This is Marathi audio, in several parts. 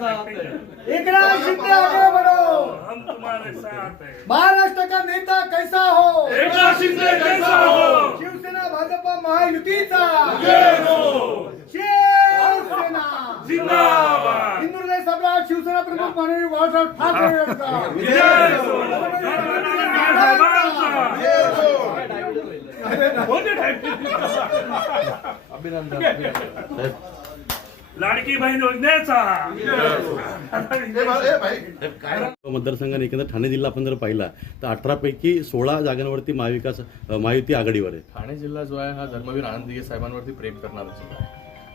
साथ है एक एकनाथ शिंदे आगे बढ़ो हम तुम्हारे साथ है महाराष्ट्र का नेता कैसा हो एक एकनाथ शिंदे कैसा हो शिवसेना भाजपा महायुतीचा हो। शिवसेना जिंदाबाद इंदुरले सम्राट शिवसेना प्रमुख माननीय बाळासाहेब ठाकरे हो। हो। अभिनंदन अभिनंदन लाडकी बहीण योजनेचा मतदारसंघाने एकंदर ठाणे जिल्हा आपण जर पाहिला तर अठरा पैकी सोळा जागांवरती महाविकास महायुती आघाडीवर आहे ठाणे जिल्हा जो आहे हा धर्मवीर आनंदीय साहेबांवरती प्रेम करणार आहे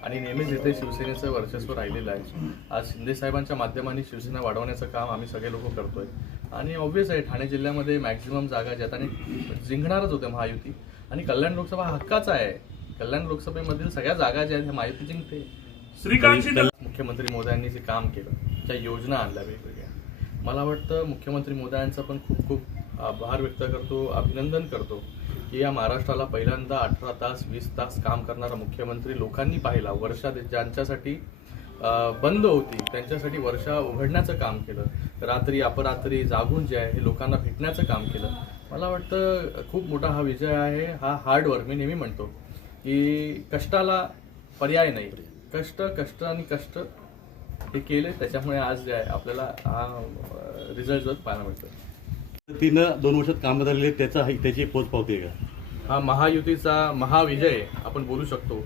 आणि नेहमीच इथे शिवसेनेचं वर्चस्व राहिलेलं आहे आज शिंदे साहेबांच्या माध्यमाने शिवसेना वाढवण्याचं काम आम्ही सगळे लोक करतोय आणि ऑब्व्हियस आहे ठाणे जिल्ह्यामध्ये मॅक्झिमम जागा आणि जिंकणारच होते महायुती आणि कल्याण लोकसभा हक्काचा आहे कल्याण लोकसभेमधील सगळ्या जागा ज्या आहेत ह्या महायुती जिंकते श्रीकांत मुख्यमंत्री मोदयांनी जे काम केलं त्या योजना आणल्या वेगवेगळ्या मला वाटतं मुख्यमंत्री मोदयांचा पण खूप खूप आभार व्यक्त करतो अभिनंदन करतो की या महाराष्ट्राला पहिल्यांदा अठरा तास वीस तास काम करणारा मुख्यमंत्री लोकांनी पाहिला वर्षा ज्यांच्यासाठी बंद होती त्यांच्यासाठी वर्षा उघडण्याचं काम केलं रात्री अपरात्री जागून जे आहे हे लोकांना भेटण्याचं काम केलं मला वाटतं खूप मोठा हा विजय आहे हा हार्डवर्क मी नेहमी म्हणतो की कष्टाला पर्याय नाही कष्ट कष्ट आणि कष्ट हे केले त्याच्यामुळे आज जे आहे आपल्याला हा रिझल्ट जो पाहायला मिळतो तिनं दोन वर्षात काम झालेले त्याचा त्याची पोच पावती का हा महायुतीचा महाविजय आपण बोलू शकतो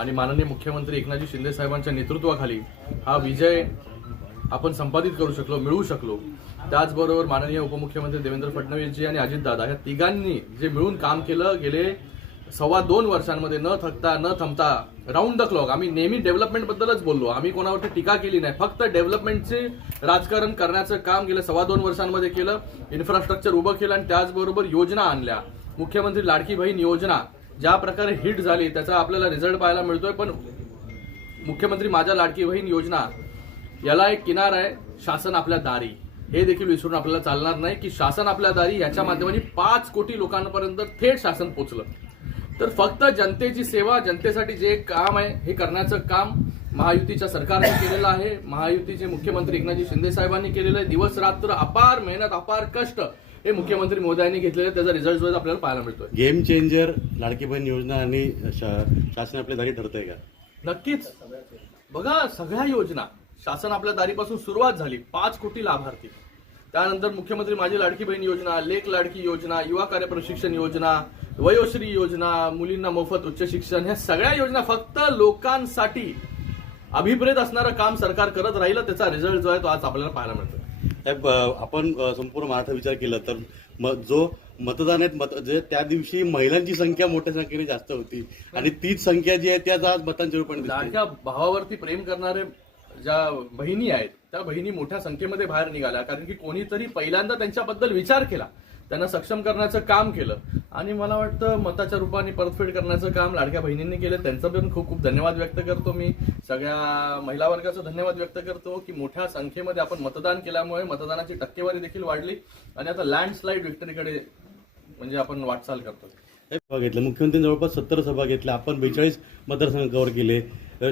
आणि माननीय मुख्यमंत्री एकनाथजी शिंदे साहेबांच्या नेतृत्वाखाली हा विजय आपण संपादित करू शकलो मिळवू शकलो त्याचबरोबर माननीय उपमुख्यमंत्री देवेंद्र फडणवीसजी आणि अजितदादा या तिघांनी जे मिळून काम केलं गेले सव्वा दोन वर्षांमध्ये न थकता न थमता राऊंड द क्लॉक आम्ही नेहमी बद्दलच बोललो आम्ही कोणावरती टीका केली नाही फक्त डेव्हलपमेंटचे राजकारण करण्याचं काम केलं सव्वा दोन वर्षांमध्ये केलं इन्फ्रास्ट्रक्चर उभं केलं आणि त्याचबरोबर योजना आणल्या मुख्यमंत्री लाडकी बहीण योजना ज्या प्रकारे हिट झाली त्याचा आपल्याला रिझल्ट पाहायला मिळतोय पण मुख्यमंत्री माझ्या लाडकी बहीण योजना याला एक किनार आहे शासन आपल्या दारी हे देखील विसरून आपल्याला चालणार नाही की शासन आपल्या दारी याच्या माध्यमाने पाच कोटी लोकांपर्यंत थेट शासन पोचलं तर फक्त जनतेची सेवा जनतेसाठी जे काम आहे हे करण्याचं काम महायुतीच्या सरकारने केलेलं आहे महायुतीचे मुख्यमंत्री एकनाथजी शिंदे साहेबांनी केलेलं आहे दिवस रात्र अपार मेहनत अपार कष्ट हे मुख्यमंत्री मोदयांनी घेतलेले त्याचा रिझल्ट आपल्याला पाहायला मिळतो गेम चेंजर लाडकी बहीण योजना आणि शासन आपल्या दारी ठरतंय का नक्कीच बघा सगळ्या योजना शासन आपल्या दारीपासून सुरुवात झाली पाच कोटी लाभार्थी त्यानंतर मुख्यमंत्री माझी लाडकी बहीण योजना लेख लाडकी योजना युवा कार्य प्रशिक्षण योजना वयोश्री योजना मुलींना मोफत उच्च शिक्षण ह्या सगळ्या योजना फक्त लोकांसाठी अभिप्रेत असणारं काम सरकार करत राहिलं त्याचा रिझल्ट जो आहे तो आज आपल्याला पाहायला मिळतो आपण संपूर्ण महाराष्ट्र विचार केला तर म जो मतदान आहेत मत जे त्या दिवशी महिलांची संख्या मोठ्या संख्येने जास्त होती आणि तीच संख्या जी आहे त्याच आज मतांच्या रूपाने भावावरती प्रेम करणारे ज्या बहिणी आहेत त्या बहिणी मोठ्या संख्येमध्ये बाहेर निघाल्या कारण की कोणीतरी पहिल्यांदा त्यांच्याबद्दल विचार केला त्यांना सक्षम करण्याचं काम केलं आणि मला वाटतं मताच्या रूपाने परतफेड करण्याचं काम लाडक्या बहिणींनी केलं त्यांचं पण खूप खूप धन्यवाद व्यक्त करतो मी सगळ्या महिला वर्गाचं धन्यवाद व्यक्त करतो की मोठ्या संख्येमध्ये आपण मतदान केल्यामुळे मतदानाची टक्केवारी देखील वाढली आणि आता लँडस्लाईड विक्टरीकडे म्हणजे आपण वाटचाल करतो सभा घेतल्या मुख्यमंत्री जवळपास सत्तर सभा घेतल्या आपण बेचाळीस मतदारसंघ कव्हर केले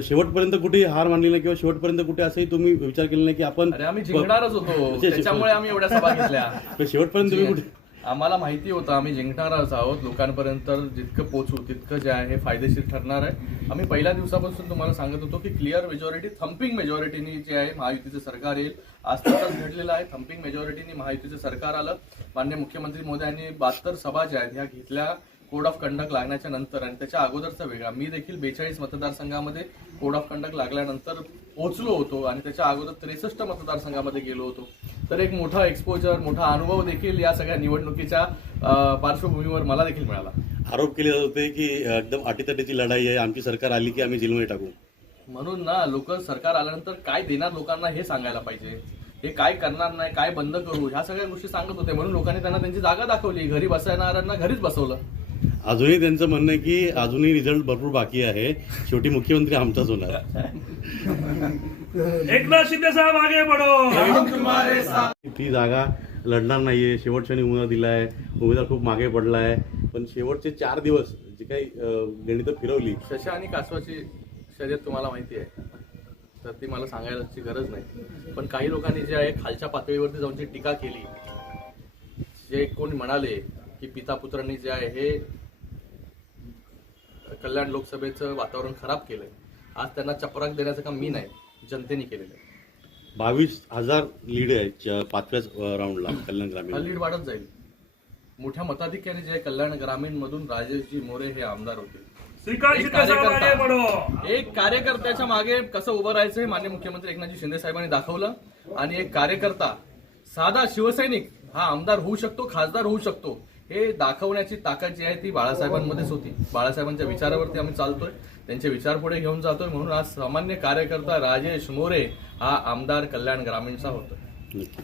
शेवटपर्यंत कुठे हार मानली नाही किंवा शेवटपर्यंत कुठे असंही तुम्ही विचार केला नाही की आपण आम्ही जिंकणारच होतो त्याच्यामुळे आम्ही एवढ्या सभा घेतल्या शेवटपर्यंत तुम्ही कुठे आम्हाला माहिती होतं आम्ही जिंकणारच आहोत लोकांपर्यंत जितकं पोचू तितकं जे आहे फायदेशीर ठरणार आहे आम्ही पहिल्या दिवसापासून तुम्हाला सांगत होतो की क्लिअर मेजॉरिटी थम्पिंग मेजॉरिटीनी जे आहे महायुतीचं सरकार येईल आज तसंच घडलेलं आहे थम्पिंग मेजॉरिटीनी महायुतीचं सरकार आलं मान्य मुख्यमंत्री मोदी यांनी बहात्तर सभा ज्या आहेत ह्या घेतल्या कोड ऑफ कंडक्ट लागण्याच्या नंतर आणि त्याच्या अगोदरचा वेगळा मी देखील बेचाळीस मतदारसंघामध्ये कोड ऑफ कंडक्ट लागल्यानंतर पोहोचलो होतो आणि त्याच्या अगोदर त्रेसष्ट मतदारसंघामध्ये गेलो होतो तर एक मोठा एक्सपोजर मोठा अनुभव देखील या सगळ्या निवडणुकीच्या पार्श्वभूमीवर मला देखील मिळाला आरोप केले जात होते की एकदम अटीतटीची लढाई आहे आमची सरकार आली की आम्ही जेलमध्ये टाकू म्हणून ना लोक सरकार आल्यानंतर काय देणार लोकांना हे सांगायला पाहिजे हे काय करणार नाही काय बंद करू ह्या सगळ्या गोष्टी सांगत होते म्हणून लोकांनी त्यांना त्यांची जागा दाखवली घरी बसणाऱ्यांना घरीच बसवलं अजूनही त्यांचं म्हणणं आहे की अजूनही रिझल्ट भरपूर बाकी आहे शेवटी मुख्यमंत्री आमचाच होणार एकनाथ शिंदे साहेब आगे पडो ती जागा लढणार नाहीये शेवटच्या उमेदवार दिलाय उमेदवार खूप मागे पडलाय पण शेवटचे चार दिवस जे काही गणित फिरवली शशा आणि कासवाची शर्यत तुम्हाला माहिती आहे तर ती मला सांगायची गरज नाही पण काही लोकांनी जे आहे खालच्या पातळीवरती जाऊन जी टीका केली जे कोण म्हणाले की पिता पुत्रांनी जे आहे हे कल्याण लोकसभेचं वातावरण खराब केलंय आज त्यांना चपराक देण्याचं काम मी नाही जनतेने केलेलं आहे बावीस हजार लीड आहे पाचव्या राऊंडला कल्याण ग्रामीण लीड वाढत जाईल मोठ्या मताधिक्याने जे कल्याण ग्रामीण राजेश राजेशजी मोरे हे आमदार होते एक एक कार्यकर्त्याच्या मागे कसं उभं राहायचं हे मान्य मुख्यमंत्री एकनाथजी शिंदे साहेबांनी दाखवलं आणि एक कार्यकर्ता साधा शिवसैनिक हा आमदार होऊ शकतो खासदार होऊ शकतो हे दाखवण्याची ताकद जी आहे ती बाळासाहेबांमध्येच हो, हो, हो. होती बाळासाहेबांच्या विचारावरती आम्ही चालतोय त्यांचे विचार पुढे घेऊन जातोय म्हणून आज सामान्य कार्यकर्ता राजेश मोरे हा आमदार कल्याण ग्रामीणचा होतोय